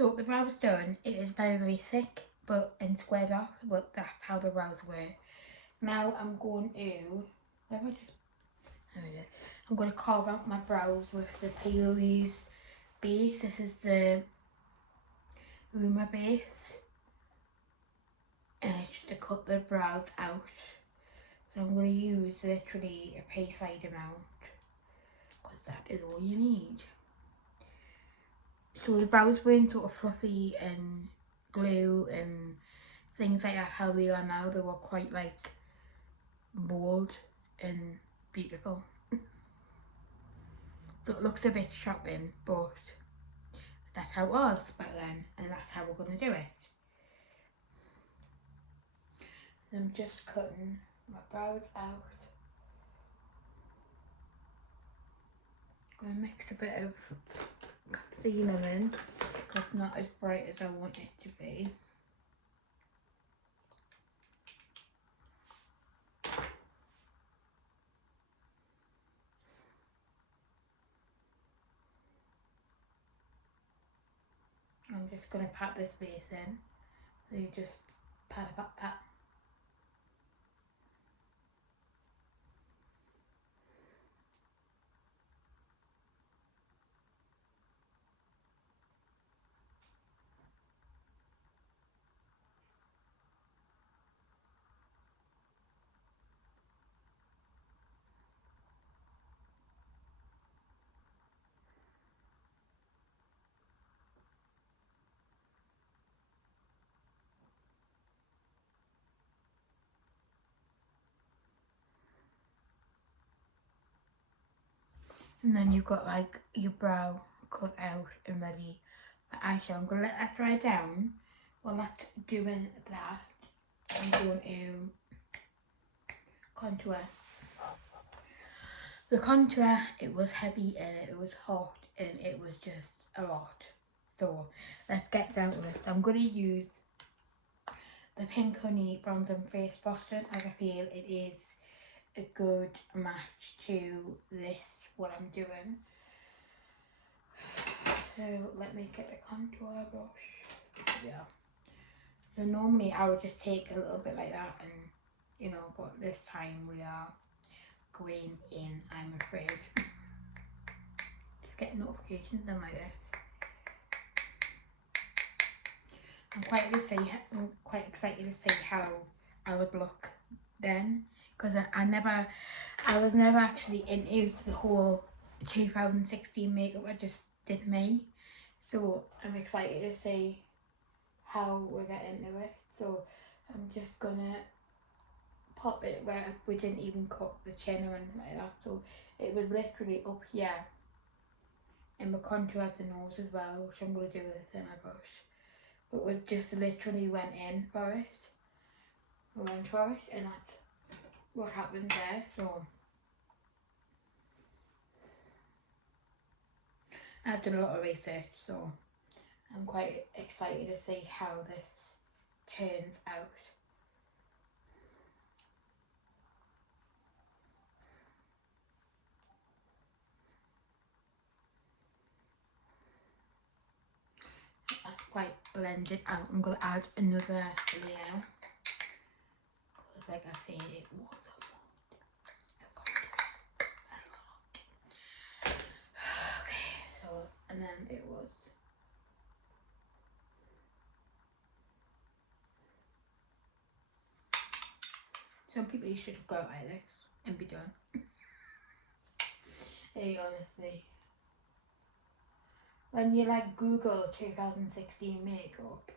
So the brow's done. It is very, very thick, but and squared off. But that's how the brows were. Now I'm going to. Where have I just? There we go. I'm going to carve out my brows with the Paley's base. This is the Ruma base, and it's just to cut the brows out. So I'm going to use literally a pea-sized amount, because that is all you need. So the brows weren't sort of fluffy and glue and things like that how they are now. They were quite like bold and beautiful. So it looks a bit shocking, but that's how it was back then, and that's how we're going to do it. I'm just cutting my brows out. I'm going to mix a bit of concealer in, because it's not as bright as I want it to be. I'm just going to pat this base in. So you just pat, pat, pat. And then you've got like your brow cut out and ready for eyeshadow. I'm going to let that dry down. While that's doing that, I'm going to contour. The contour, it was heavy and it was hot and it was just a lot. So let's get down to it. I'm going to use the Pink Honey Bronze and Face Boston, as I feel it is a good match to this, what I'm doing. So let me get a contour brush. Yeah. So normally I would just take a little bit like that and, you know, but this time we are going in, I'm afraid. Just get notifications and like this. I'm quite excited to see how I would look then, because I was never actually into the whole 2016 makeup. I just did me, so I'm excited to see how we get into it. So I'm just gonna pop it where we didn't even cut the chin or anything like that. So it was literally up here, and we contoured the nose as well, which I'm gonna do with a thinner brush. But we just literally went in for it. We went for it, and that's what happened there. So I've done a lot of research, so I'm quite excited to see how this turns out. That's quite blended out. I'm going to add another layer, because like I said, it was a lot. Okay, so, and then it was some people should go like this and be done. Hey, honestly, when you like Google 2016 makeup,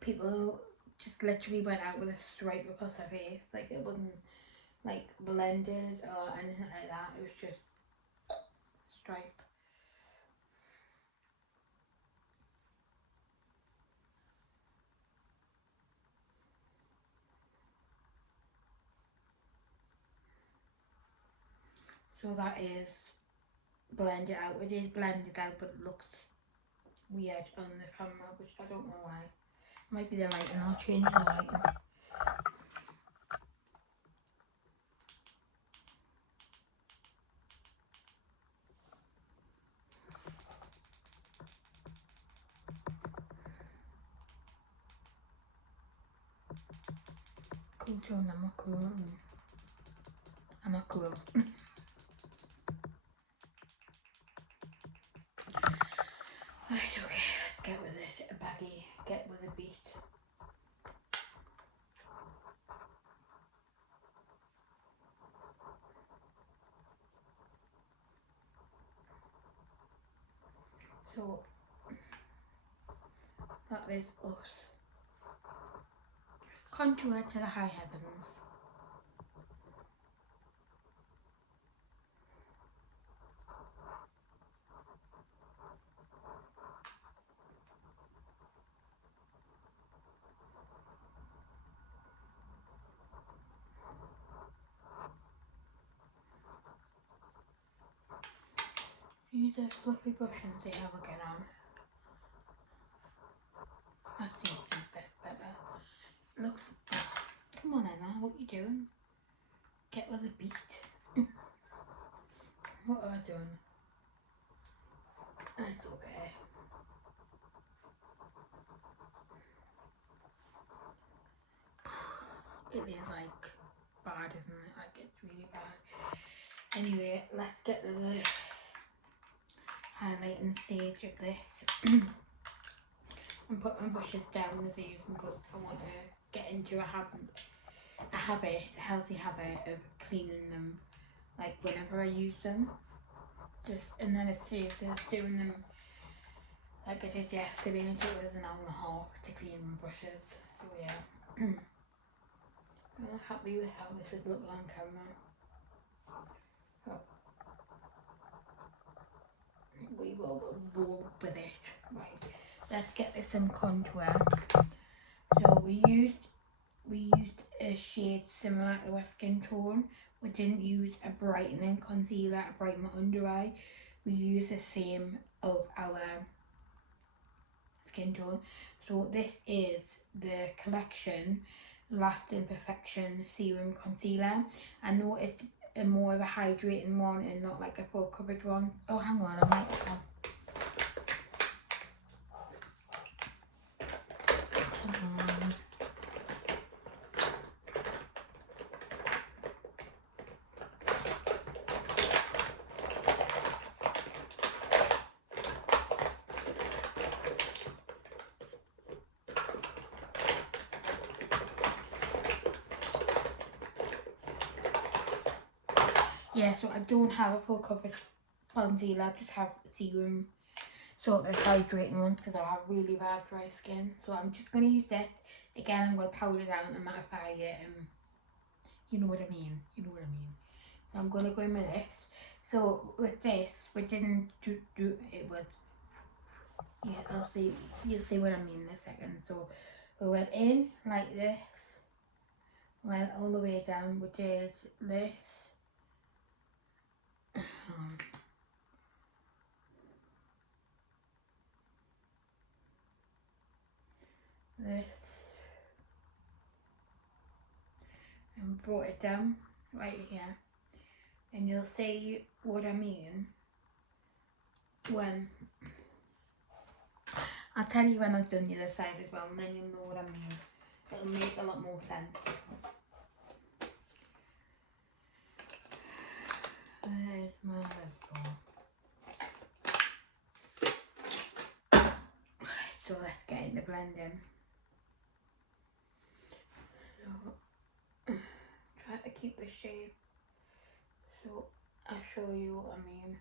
people just literally went out with a stripe across their face. Like it wasn't like blended or anything like that. It was just stripe. So that is blended out. It is blended out, but it looks weird on the camera, which I don't know why. It might be the lighting. I'll change the lighting. cool tone, I'm not cool. I'm not cool. Right, okay, get with it, a baggy, get with a beat. So, that is us. Contour to the high heavens. Use a fluffy brush and see how we get on. That seems to be a bit better. Looks. Come on, Emma, what are you doing? Get with a beat. What am I doing? It's okay. It is like bad, isn't it? Like it's really bad. Anyway, let's get to the highlighting stage of this. And put my brushes down as I use them because I want to get into a healthy habit of cleaning them like whenever I use them. And then it saves us doing them like I did yesterday, and it was an hour and a half to clean my brushes. So yeah, I'm happy with how this has looked on camera. So we will roll with it. Right, let's get this some contour. So we used a shade similar to our skin tone. We didn't use a brightening concealer to brighten my under eye. We used the same of our skin tone. So this is the Collection Lasting Perfection Serum Concealer. I know it's a more of a hydrating one and not like a full coverage one. Oh, hang on, I might have. Come on. Yeah, so I don't have a full coverage concealer, I just have serum sort of hydrating ones because I have really bad dry skin. So I'm just going to use this. Again, I'm going to powder down and mattify it, and you know what I mean. I'm going to go in with this. So with this, we didn't do it with, yeah, you'll see what I mean in a second. So we went in like this, went all the way down, which is this. This, and brought it down right here, and you'll see what I mean when I'll tell you when I've done the other side as well, and then you'll know what I mean. It'll make a lot more sense. Where's my lip balm? So let's get in the blending. So try to keep the shape. So I'll show you what I mean.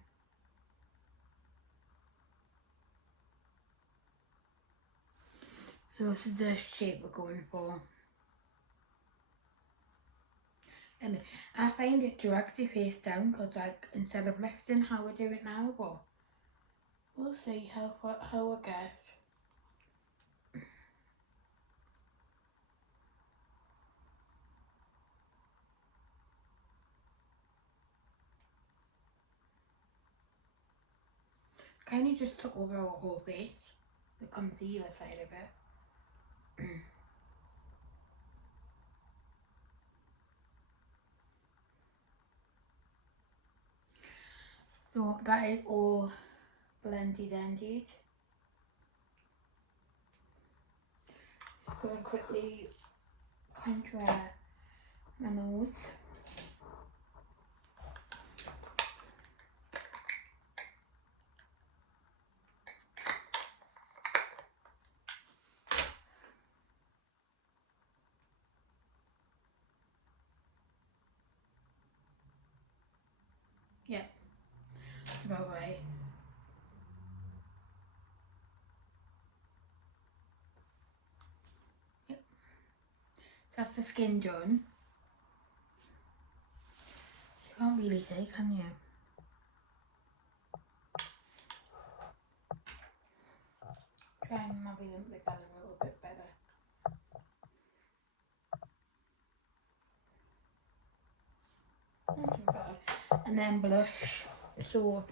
So this is the shape we're going for. And I find it drags the face down because like instead of lifting how we do it now, but we'll see how we get. Kind of just took over our whole face, the concealer side of it. So that is all blended ended. Just gonna quickly contour my nose. Yeah, about right. Yep. That's the skin done. You can't really see, can you? Try and maybe lump the colour a little bit better. That's better. And then blush. So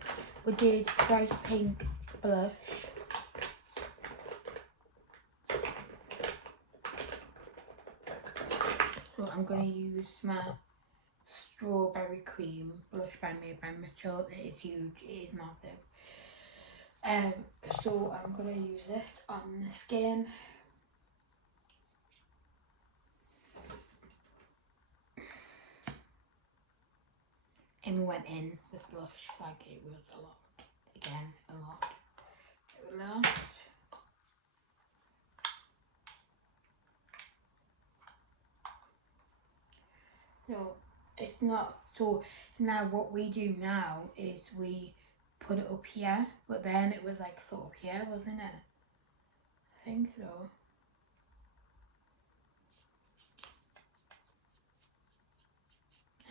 we did bright pink blush. So I'm going to use my strawberry cream blush by Made by Mitchell. It is huge, it is massive. So I'm going to use this on the skin. And we went in with blush like it was a lot. Again, a lot. It was a lot. So it's not, so now what we do now is we put it up here, but then it was like sort of here, wasn't it? I think so.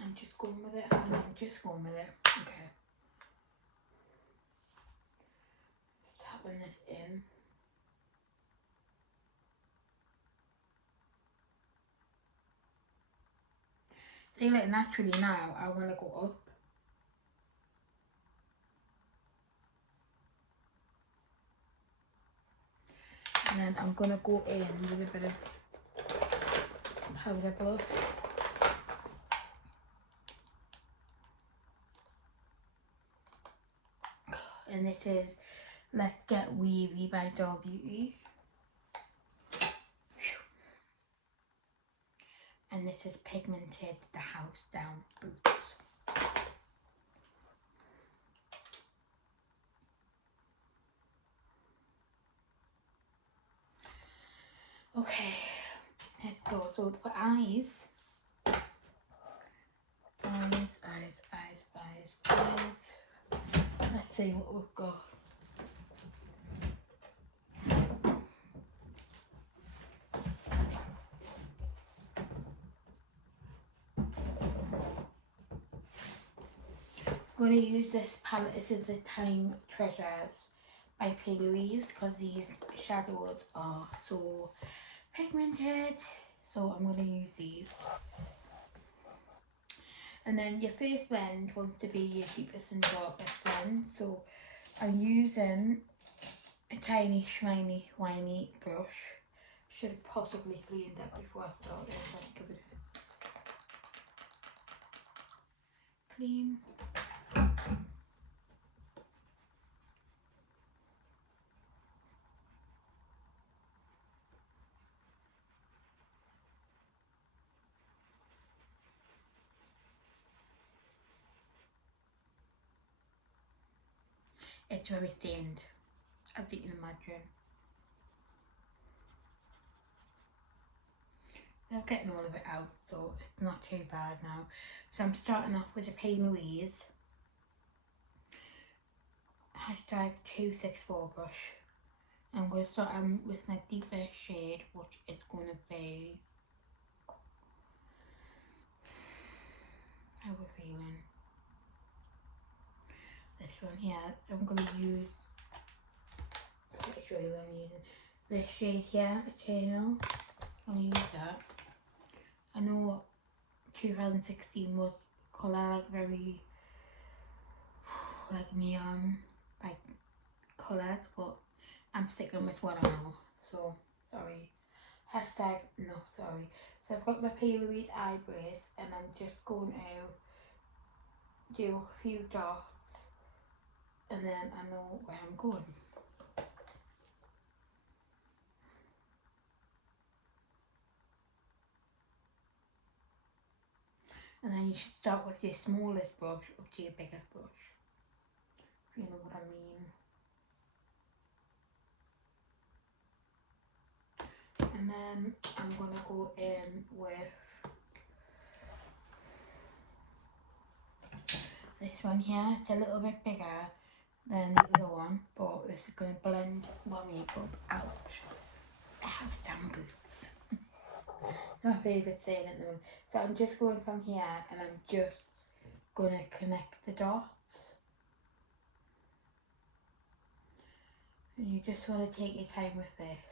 I'm just going with it, I'm just going with it. Okay. Tapping this in. See, like naturally now, I want to go up. And then I'm going to go in with a bit of powder blush. And this is Let's Get Weavy by Doll Beauty. And this is Pigmented The House Down Boots. Okay, let's go. So for eyes. Eyes. Let's see what we've got. I'm going to use this palette. This is the Time Treasures by P. Louise because these shadows are so pigmented. So I'm going to use these. And then your face blend wants to be your deepest and darkest blend. So I'm using a tiny, shiny, whiny brush. Should have possibly cleaned that before I started. So I'll give it a clean. It's very stained, as you can imagine. I'm getting all of it out, so it's not too bad now. So I'm starting off with a P. Louise hashtag 264 brush. I'm going to start with my deepest shade, which is going to be, how we're feeling, this one here. So I'm going to use, let me show you what I'm using. This shade here, Eternal. I'm going to use that. I know 2016 was colour like very like neon like colours, but I'm sticking with what I know. So sorry. Hashtag no sorry. So I've got my P. Louise eye brace and I'm just going to do a few dots and then I know where I'm going. And then you should start with your smallest brush up to your biggest brush, if you know what I mean. And then I'm going to go in with this one here. It's a little bit bigger than the other one, but this is going to blend my makeup out. House down boots. My favourite saying at the moment. So I'm just going from here and I'm just going to connect the dots. And you just want to take your time with this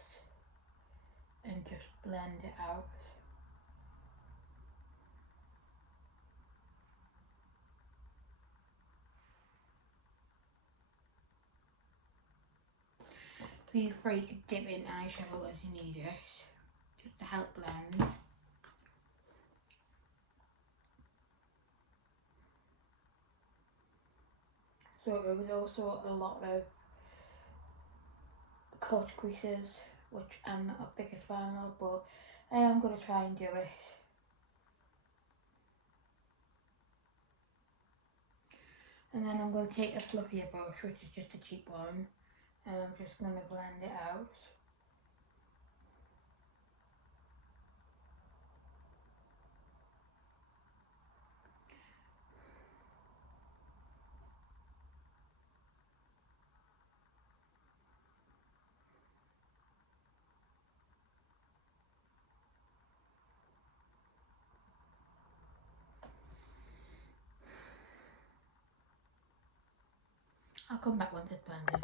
and just blend it out. Feel free to dip in eyeshadow as you need it, just to help blend. So there was also a lot of cut creases, which I'm not a biggest fan of, but I am going to try and do it. And then I'm going to take a fluffier brush, which is just a cheap one, and I'm just going to blend it out. I'll come back once it's blended.